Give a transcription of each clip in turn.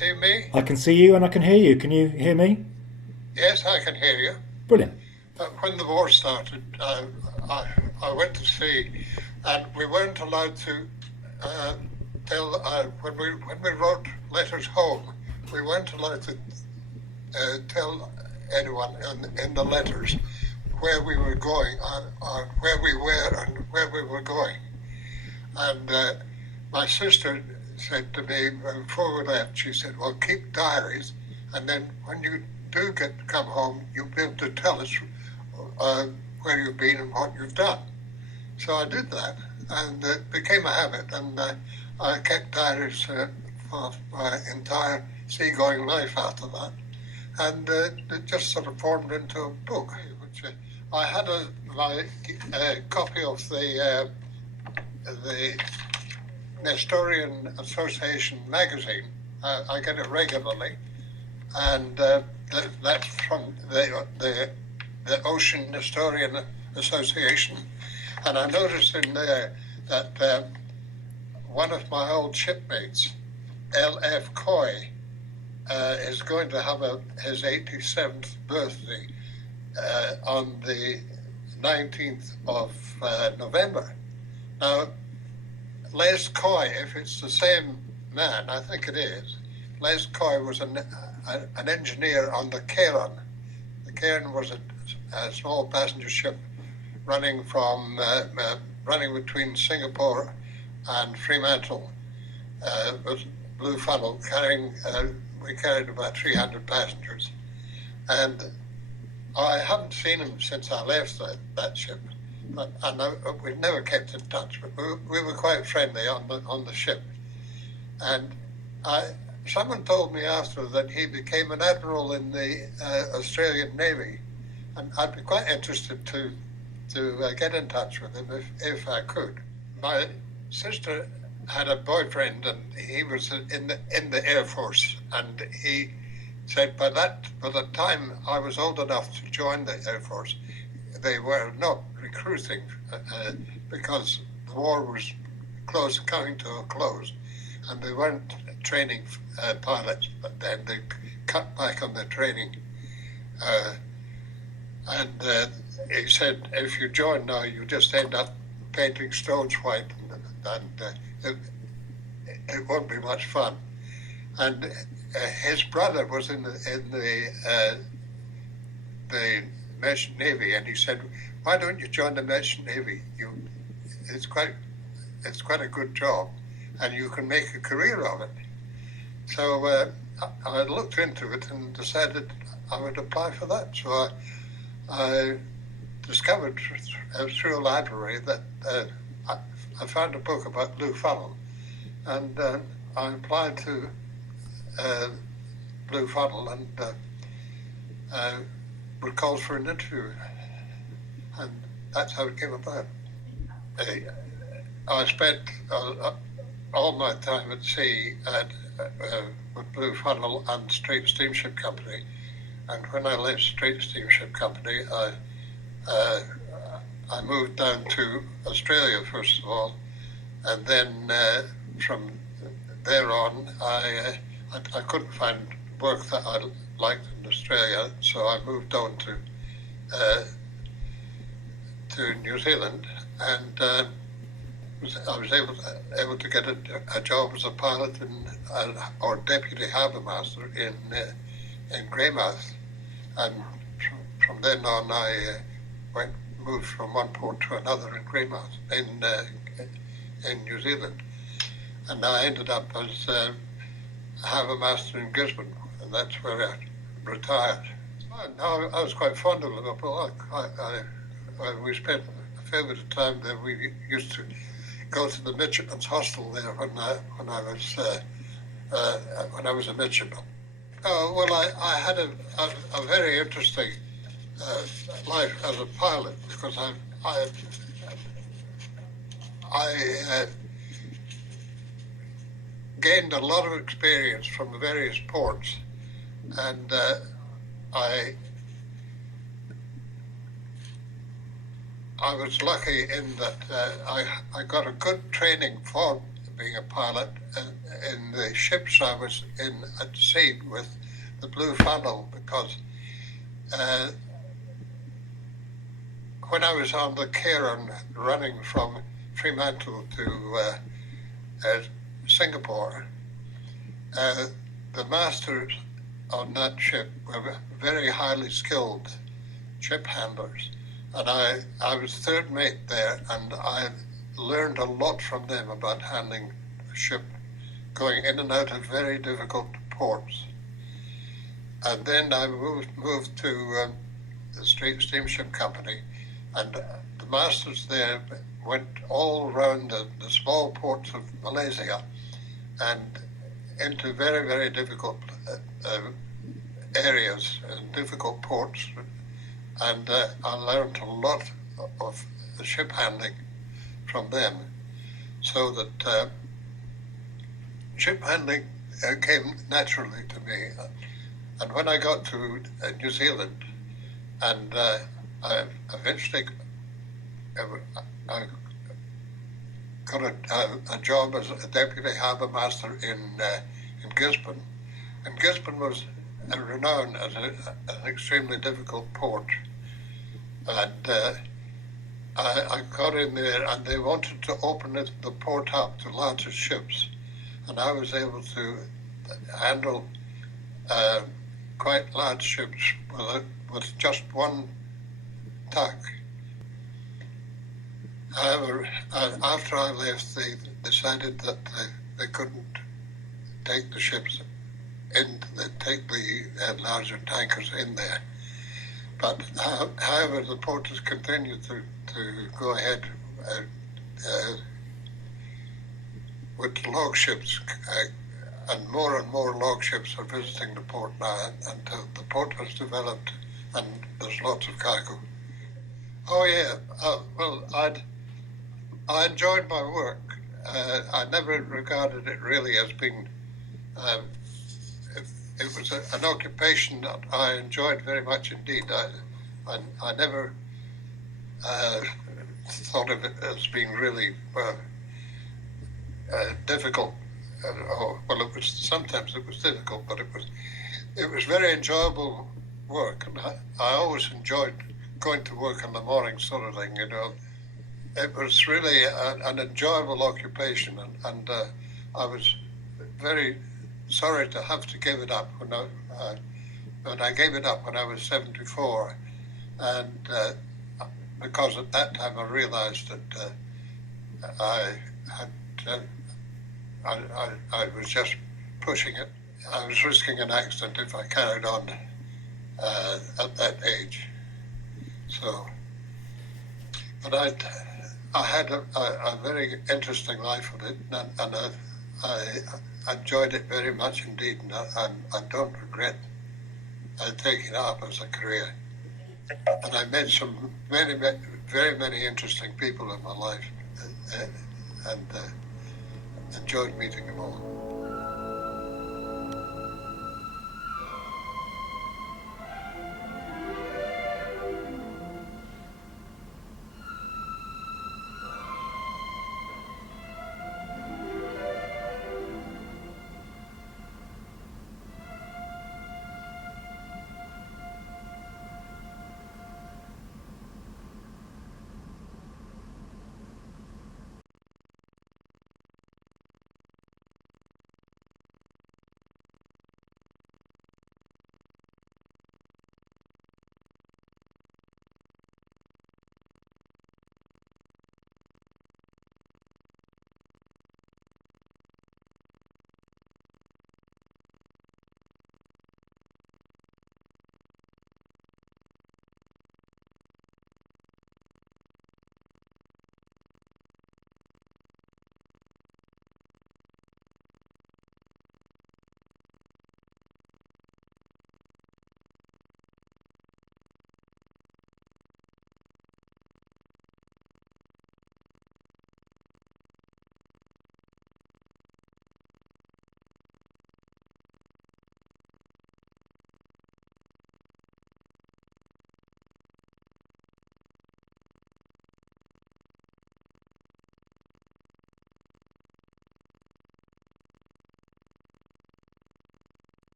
see me? I can see you and I can hear you. Can you hear me? Yes, I can hear you. Brilliant. When the war started, I went to sea, and we weren't allowed to tell when we wrote letters home. We weren't allowed to tell anyone in the letters where we were going, or where we were, and where we were going. And my sister said to me before we left, she said, "Well, keep diaries, and then when you do come home, you'll be able to tell us where you've been and what you've done." So I did that, and it became a habit, and I kept diaries for my entire seagoing life after that, and it just sort of formed into a book. Which I had my copy of the Nestorian Association magazine. I get it regularly, and that's from the Ocean Nestorian Association. And I noticed in there that one of my old shipmates, L.F. Coy, is going to have his 87th birthday on the 19th of November. Now, Les Coy, if it's the same man, I think it is, Les Coy was an engineer on the Peril. The Peril was a small passenger ship running between Singapore and Fremantle with Blue Funnel, we carried about 300 passengers. And I haven't seen him since I left that ship. We've never kept in touch, but we were quite friendly on the ship. And someone told me after that he became an admiral in the Australian Navy, and I'd be quite interested to get in touch with him if I could. My sister had a boyfriend, and he was in the Air Force, and he said by the time I was old enough to join the Air Force, they were not recruiting because the war was coming to a close, and they weren't training pilots. But then they cut back on their training, and he said, if you join now, you just end up painting stones white, and it won't be much fun. And his brother was in the Merchant Navy, and he said, "Why don't you join the Merchant Navy? It's quite a good job, and you can make a career of it." So I looked into it and decided I would apply for that. So I discovered through a library that I found a book about Blue Funnel, and I applied to Blue Funnel and were called for an interview, and that's how it came about. I spent all my time at sea with Blue Funnel and Strait Steamship Company, and when I left Strait Steamship Company, I moved down to Australia first of all, and then from there on, I couldn't find work that I liked in Australia, so I moved on to New Zealand, and I was able to get a job as a pilot or deputy harbour master in Greymouth, and from then on I moved from one port to another in Greymouth in New Zealand, and I ended up as harbour master in Gisborne, and that's where I retired. I was quite fond of Liverpool. We spent a fair bit of time there. We used to go to the midshipmen's hostel there when I was a midshipman. Well, I had a very interesting life as a pilot, because I gained a lot of experience from the various ports, and I was lucky in that I got a good training being a pilot in the ships I was in at sea with the Blue Funnel, because when I was on the Cairn running from Fremantle to Singapore, the masters on that ship were very highly skilled ship handlers, and I was third mate there, and I learned a lot from them about handling a ship going in and out of very difficult ports. And then I moved to the Steamship Company, and the masters there went all around the small ports of Malaysia and into very, very difficult areas and difficult ports. And I learned a lot of the ship handling from them, so that ship handling came naturally to me. And when I got to New Zealand, and I eventually I got a job as a deputy harbour master in Gisborne, and Gisborne was renowned as an extremely difficult port. And I got in there, and they wanted to open the port up to larger ships, and I was able to handle quite large ships with just one tack. However, after I left, they decided that they couldn't take the ships in, take the larger tankers in there. But however, the port has continued to go ahead with log ships, and more log ships are visiting the port now, and the port has developed, and there's lots of cargo. Oh yeah, well, I enjoyed my work. I never regarded it really as being. It was an occupation that I enjoyed very much indeed. I never thought of it as being really difficult. Well, sometimes it was difficult, but it was very enjoyable work, and I always enjoyed going to work in the morning, sort of thing. It was really an enjoyable occupation, and I was very sorry to have to give it up but I gave it up when I was 74, and because at that time I realised that I was just pushing it. I was risking an accident if I carried on at that age. So, but I had a very interesting life with it, and I enjoyed it very much indeed, and I don't regret taking it up as a career. And I met very many interesting people in my life, and enjoyed meeting them all.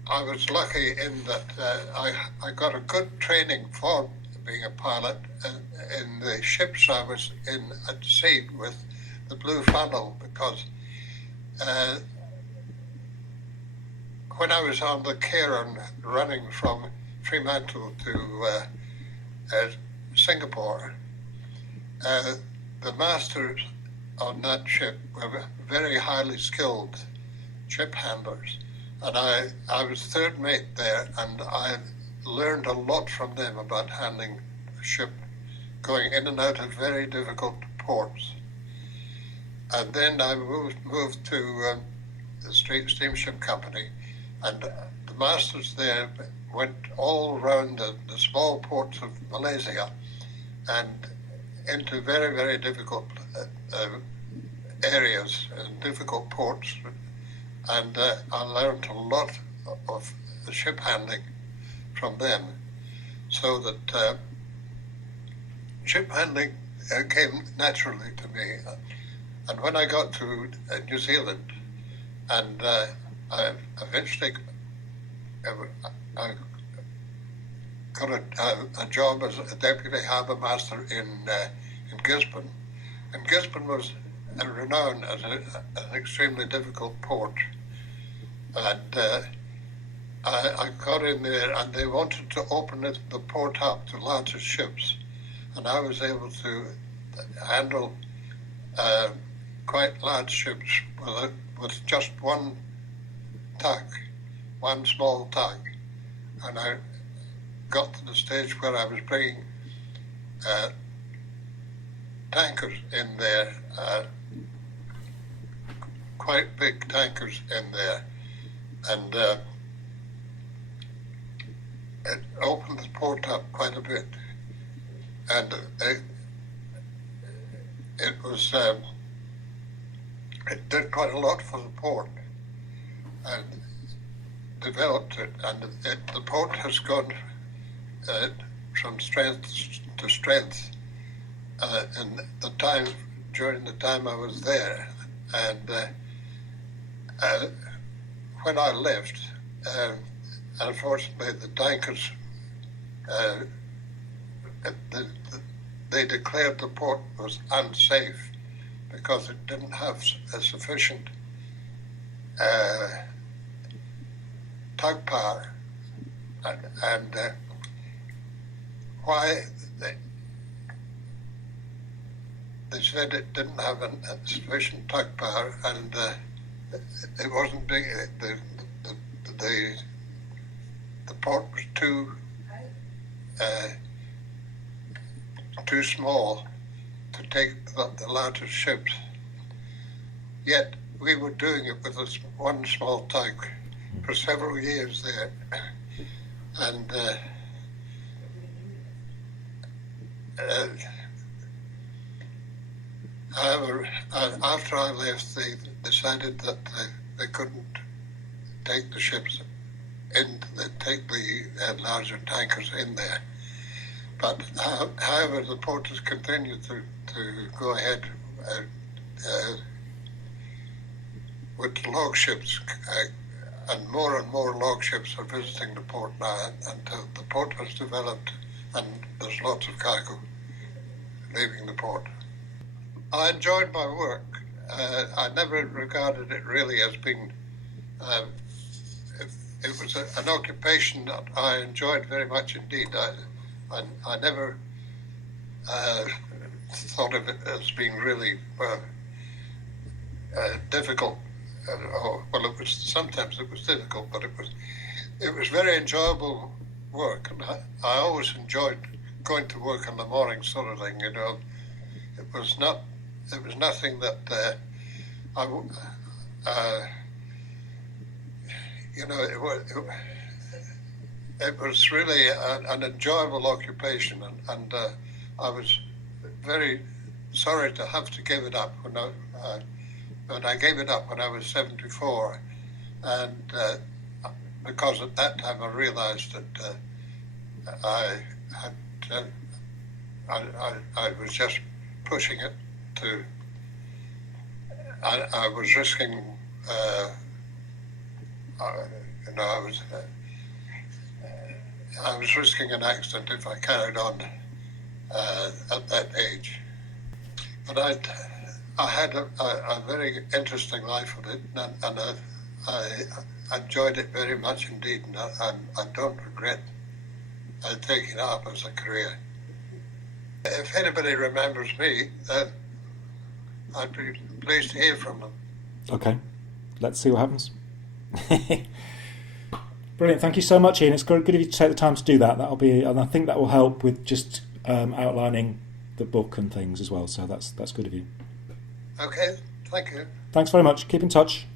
I was lucky in that I got a good training for being a pilot in the ships I was in at sea with the Blue Funnel, because when I was on the Cairn running from Fremantle to Singapore, the masters on that ship were very highly skilled ship handlers. And I was third mate there, and I learned a lot from them about handling a ship going in and out of very difficult ports. And then I moved to the Steamship Company, and the masters there went all around the small ports of Malaysia and into very, very difficult areas and difficult ports. And I learned a lot of the ship handling from them, so that ship handling came naturally to me. And when I got to New Zealand, and I eventually I got a job as a deputy harbour master in Gisborne, and Gisborne was renowned as an extremely difficult port. And I got in there, and they wanted to open the port up to larger ships, and I was able to handle quite large ships with just one tug, one small tug. And I got to the stage where I was bringing tankers in there, quite big tankers in there, and it opened the port up quite a bit, and it did quite a lot for the port and developed it, and the port has gone from strength to strength in the time during the time I was there. And when I left, unfortunately, the tankers they declared the port was unsafe because it didn't have a sufficient tug power, and why they said it didn't have a sufficient tug power, and it wasn't big. The port was too small to take the largest ships. Yet we were doing it with one small tug for several years there, and however, after I left, they decided that they couldn't take the ships in, take the larger tankers in there. But however, the port has continued to go ahead with log ships, and more log ships are visiting the port now, and the port has developed, and there's lots of cargo leaving the port. I enjoyed my work. I never regarded it really as being, it was an occupation that I enjoyed very much indeed. I never thought of it as being really difficult. Well, sometimes it was difficult, but it was very enjoyable work, and I always enjoyed going to work in the morning, sort of thing. You know, it was nothing that it was really an enjoyable occupation, and I was very sorry to have to give it up but I gave it up when I was 74, and because at that time I realised that I was just pushing it to. I was risking You know, I was risking an accident if I carried on at that age. But I had a very interesting life of it, and I enjoyed it very much indeed, and I don't regret taking it up as a career. If anybody remembers me, then I'd be pleased to hear from them. Okay, let's see what happens. Brilliant, thank you so much, Ian. It's good of you to take the time to do that. And I think that will help with just outlining the book and things as well. So that's good of you. Okay, thank you. Thanks very much. Keep in touch.